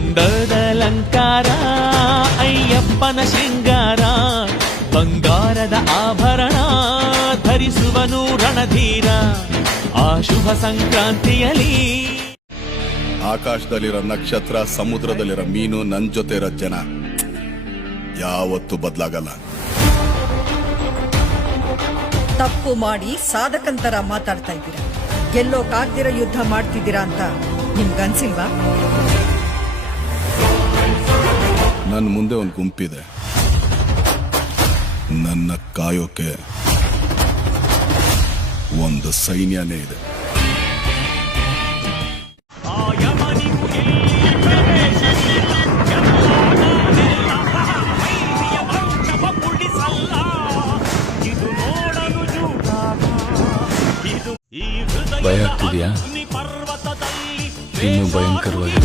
ಅಂದದ ಅಲಂಕಾರ ಅಯ್ಯಪ್ಪನ ಶೃಂಗಾರ ಬಂಗಾರದ ಆಭರಣ ಧರಿಸುವನು ರಣಧೀರ ಆ ಶುಭ ಸಂಕ್ರಾಂತಿಯಲ್ಲಿ ಆಕಾಶದಲ್ಲಿರೋ ನಕ್ಷತ್ರ ಸಮುದ್ರದಲ್ಲಿರೋ ಮೀನು ನನ್ ಜೊತೆ ಇರೋ ಜನ ಯಾವತ್ತೂ ಬದಲಾಗಲ್ಲ. ತಪ್ಪು ಮಾಡಿ ಸಾಧಕಂತರ ಮಾತಾಡ್ತಾ ಇದ್ದೀರಾ. ಗೆಲ್ಲೋಕಾಗ್ದಿರೋ ಯುದ್ಧ ಮಾಡ್ತಿದ್ದೀರಾ ಅಂತ ನಿಮ್ಗನ್ಸಿಲ್ವಾ? ನನ್ನ ಮುಂದೆ ಒಂದು ಗುಂಪಿದೆ, ನನ್ನ ಕಾಯೋಕೆ ಒಂದು ಸೈನ್ಯನೇ ಇದೆ. ಭಯ ಆಗ್ತಿದ್ಯಾ? ಇನ್ನು ಭಯಂಕರವಾಗಿ